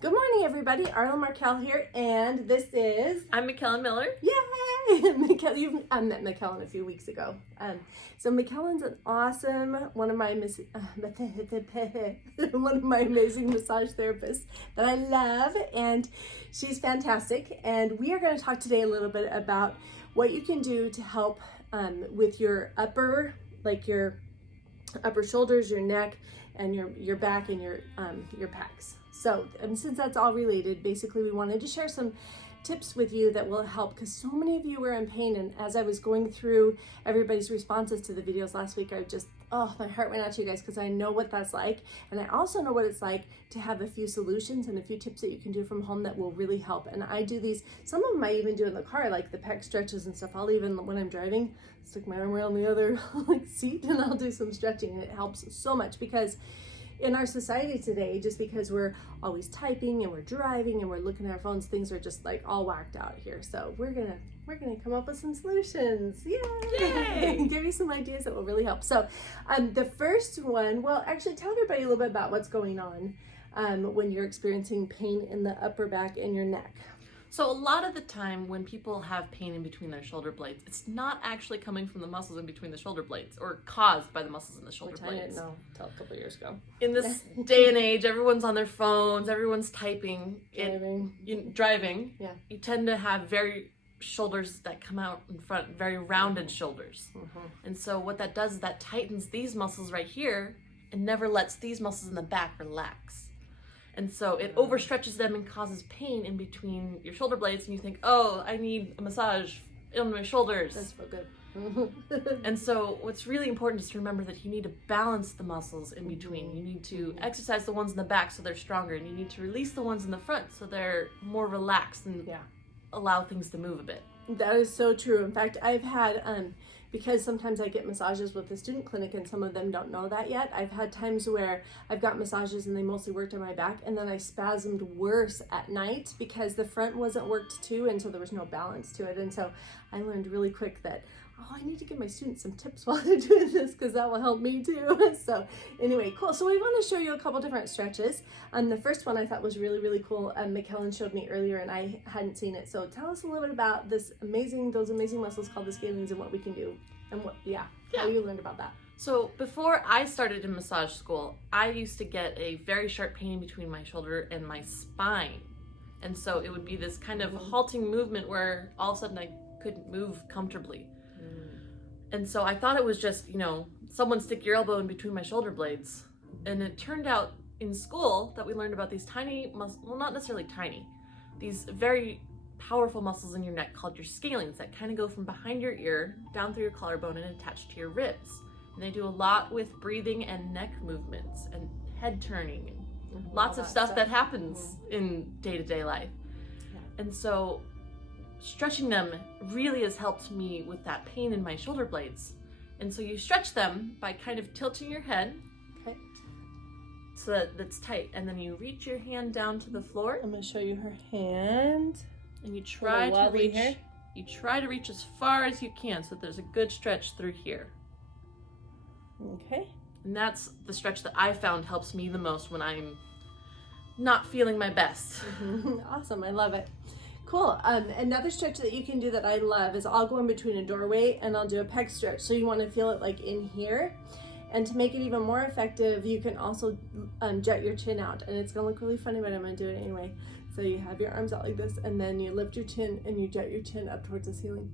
Good morning, everybody. Arla Markel here, and this is... I'm McKellen Miller. Yay! I met McKellen a few weeks ago. So McKellen's an awesome, one of my amazing massage therapists that I love, and she's fantastic. And we are going to talk today a little bit about what you can do to help with your upper shoulders, your neck, and your back and your pecs. So since that's all related, basically we wanted to share some tips with you that will help, because so many of you were in pain. And as I was going through everybody's responses to the videos last week, I just, my heart went out to you guys, because I know what that's like. And I also know what it's like to have a few solutions and a few tips that you can do from home that will really help. And I do these, some of them I even do in the car, like the pec stretches and stuff. I'll even, when I'm driving, stick my arm around the other seat and I'll do some stretching, and it helps so much. Because in our society today, just because we're always typing and we're driving and we're looking at our phones, things are just like all whacked out here. So we're gonna come up with some solutions. Yay! Give you some ideas that will really help. So the first one, well, actually tell everybody a little bit about what's going on when you're experiencing pain in the upper back and your neck. So a lot of the time when people have pain in between their shoulder blades, it's not actually coming from the muscles in between the shoulder blades or caused by the muscles in the shoulder blades. I didn't know until a couple of years ago. In this day and age, everyone's on their phones, everyone's typing, driving. Yeah. You tend to have very shoulders that come out in front, very rounded shoulders. Mm-hmm. And so what that does is that tightens these muscles right here and never lets these muscles in the back relax. And so it overstretches them and causes pain in between your shoulder blades, and you think, oh, I need a massage on my shoulders. That's so good. And so what's really important is to remember that you need to balance the muscles in between. You need to exercise the ones in the back so they're stronger, and you need to release the ones in the front so they're more relaxed and allow things to move a bit. That is so true. In fact, I've had, because sometimes I get massages with the student clinic and some of them don't know that yet, I've had times where I've got massages and they mostly worked on my back, and then I spasmed worse at night because the front wasn't worked too, and so there was no balance to it. And so I learned really quick that, I need to give my students some tips while they're doing this, because that will help me too. So anyway, cool. So we want to show you a couple different stretches. The first one I thought was really, really cool. McKellen showed me earlier and I hadn't seen it. So tell us a little bit about those amazing muscles called the scalenes and what we can do, and how you learned about that. So before I started in massage school, I used to get a very sharp pain between my shoulder and my spine. And so it would be this kind of halting movement where all of a sudden I couldn't move comfortably. And so I thought it was just, someone stick your elbow in between my shoulder blades. And it turned out in school that we learned about these tiny muscles, well, not necessarily tiny, these very powerful muscles in your neck called your scalenes that kind of go from behind your ear down through your collarbone and attach to your ribs. And they do a lot with breathing and neck movements and head turning and lots of stuff that happens in day-to-day life. And so stretching them really has helped me with that pain in my shoulder blades. And so you stretch them by kind of tilting your head so that it's tight, and then you reach your hand down to the floor. I'm going to show you her hand. And you try to reach as far as you can so that there's a good stretch through here. Okay. And that's the stretch that I found helps me the most when I'm not feeling my best. Awesome. I love it. Cool. Another stretch that you can do that I love is I'll go in between a doorway and I'll do a pec stretch. So you want to feel it like in here. And to make it even more effective, you can also jet your chin out. And it's going to look really funny, but I'm going to do it anyway. So you have your arms out like this, and then you lift your chin and you jet your chin up towards the ceiling.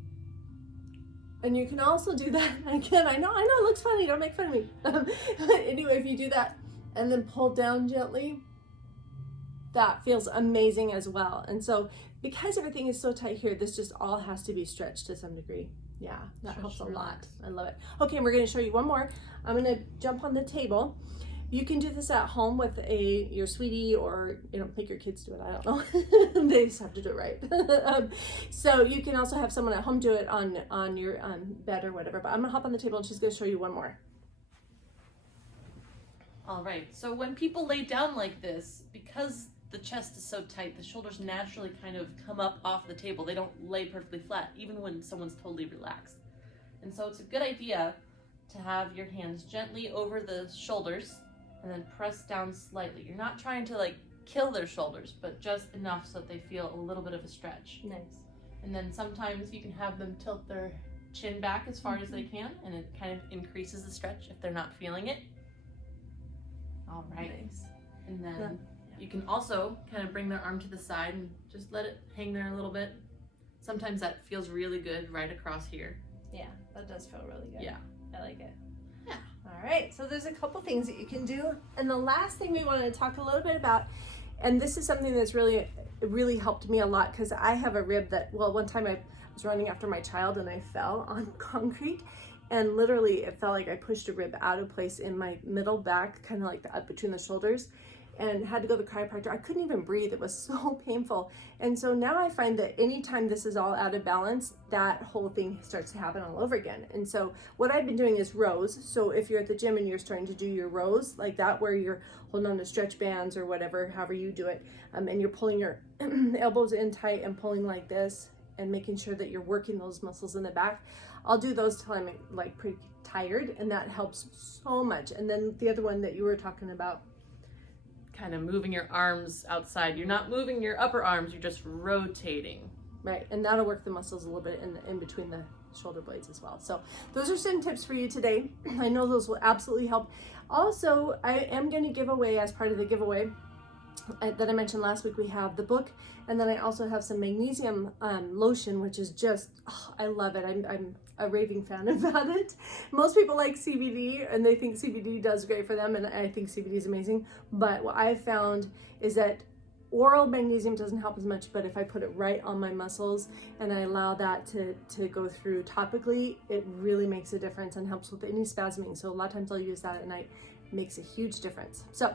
And you can also do that again. I know it looks funny. Don't make fun of me. Anyway, if you do that and then pull down gently, that feels amazing as well. And so because everything is so tight here, this just all has to be stretched to some degree. Yeah, that helps a lot. I love it. Okay, we're going to show you one more. I'm going to jump on the table. You can do this at home with your sweetie, or make your kids do it. I don't know. They just have to do it right. So you can also have someone at home do it on your bed or whatever. But I'm going to hop on the table and she's going to show you one more. All right. So when people lay down like this, because the chest is so tight, the shoulders naturally kind of come up off the table. They don't lay perfectly flat, even when someone's totally relaxed. And so it's a good idea to have your hands gently over the shoulders and then press down slightly. You're not trying to kill their shoulders, but just enough so that they feel a little bit of a stretch. Nice. And then sometimes you can have them tilt their chin back as far as they can, and it kind of increases the stretch if they're not feeling it. All right. Nice. And then you can also kind of bring their arm to the side and just let it hang there a little bit. Sometimes that feels really good right across here. Yeah, that does feel really good. Yeah. I like it. Yeah. All right, so there's a couple things that you can do. And the last thing we wanted to talk a little bit about, and this is something that's really helped me a lot, because I have a rib that, well, one time I was running after my child and I fell on concrete, and literally it felt like I pushed a rib out of place in my middle back, kind of like up between the shoulders, and had to go to the chiropractor. I couldn't even breathe. It was so painful. And so now I find that anytime this is all out of balance, that whole thing starts to happen all over again. And so what I've been doing is rows. So if you're at the gym and you're starting to do your rows like that, where you're holding on to stretch bands or whatever, however you do it, and you're pulling your elbows in tight and pulling like this and making sure that you're working those muscles in the back, I'll do those till I'm like pretty tired, and that helps so much. And then the other one that you were talking about, Kind of moving your arms outside. You're not moving your upper arms, you're just rotating. right, and that'll work the muscles a little bit in between the shoulder blades as well. So those are some tips for you today. I know those will absolutely help. Also, I am going to give away, as part of the giveaway that I mentioned last week, we have the book, and then I also have some magnesium lotion, which is just, I love it. I'm a raving fan about it. Most people like CBD and they think CBD does great for them, and I think CBD is amazing. But what I've found is that oral magnesium doesn't help as much, but if I put it right on my muscles and I allow that to go through topically, it really makes a difference and helps with any spasming. So a lot of times I'll use that at night. It makes a huge difference. So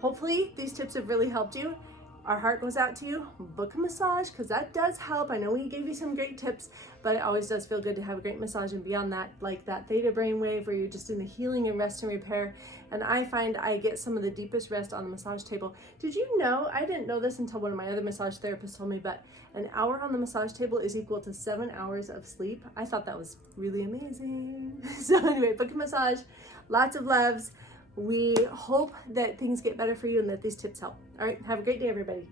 hopefully these tips have really helped you. Our heart goes out to you. Book a massage, because that does help. I know we gave you some great tips, but it always does feel good to have a great massage. And beyond that, like that theta brainwave where you're just in the healing and rest and repair. And I find I get some of the deepest rest on the massage table. Did you know, I didn't know this until one of my other massage therapists told me, but an hour on the massage table is equal to 7 hours of sleep. I thought that was really amazing. So anyway, book a massage. Lots of loves. We hope that things get better for you and that these tips help. All right, have a great day, everybody.